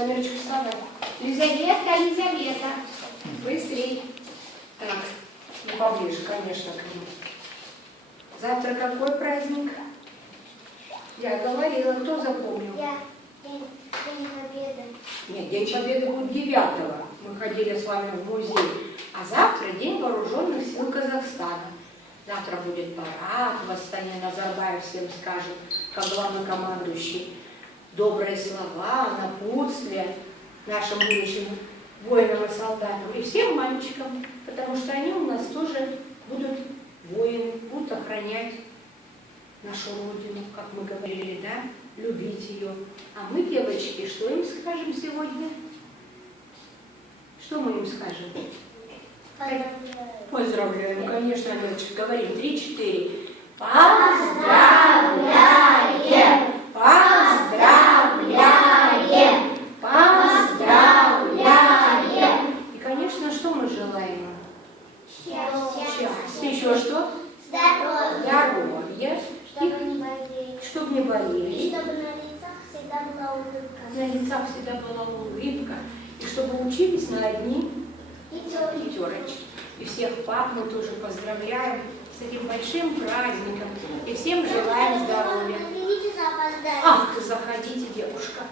Валерочка, вставай. Лизавета, Лизавета. Быстрей. Так, ну поближе, конечно, к нему. Завтра какой праздник? Я говорила, кто запомнил? Я. День Победы. Нет, День Победы будет 9-го. Мы ходили с вами в музей. А завтра День Вооруженных сил Казахстана. Завтра будет парад, восстание Назарбаев всем скажет, как главнокомандующий. Добрые слова, напутствия нашим будущим воинам и солдатам. И всем мальчикам, потому что они у нас тоже будут воины, будут охранять нашу Родину, как мы говорили, да? Любить ее. А мы, девочки, что им скажем сегодня? Что мы им скажем? Поздравляем, конечно, Алёночка, говорим 3-4. Поздравляем! Поздравляем! Поздравляем! И, конечно, что мы желаем? Счастье. Еще что? Здоровье. Здоровье. Чтобы не болели. Чтобы не болели. И чтобы на лицах всегда была улыбка. На лицах всегда была улыбка. И чтобы учились на одни пятерочки. И всех пап мы тоже поздравляем с этим большим праздником. И всем желаем здоровья. Видите, запоздали. Ах, заходите, девушка.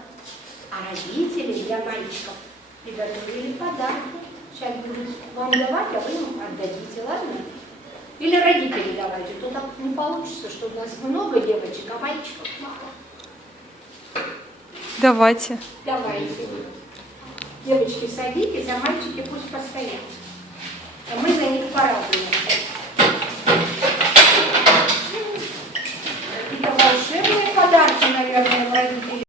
А родители для мальчиков приготовили подарки. Сейчас будут вам давать, а вы им отдадите, ладно? Или родители давайте. То так не получится, что у нас много девочек, а мальчиков мало. Давайте. Давайте. Девочки, садитесь, а мальчики пусть постоят. А мы за них порадуемся. Какие-то волшебные подарки, наверное,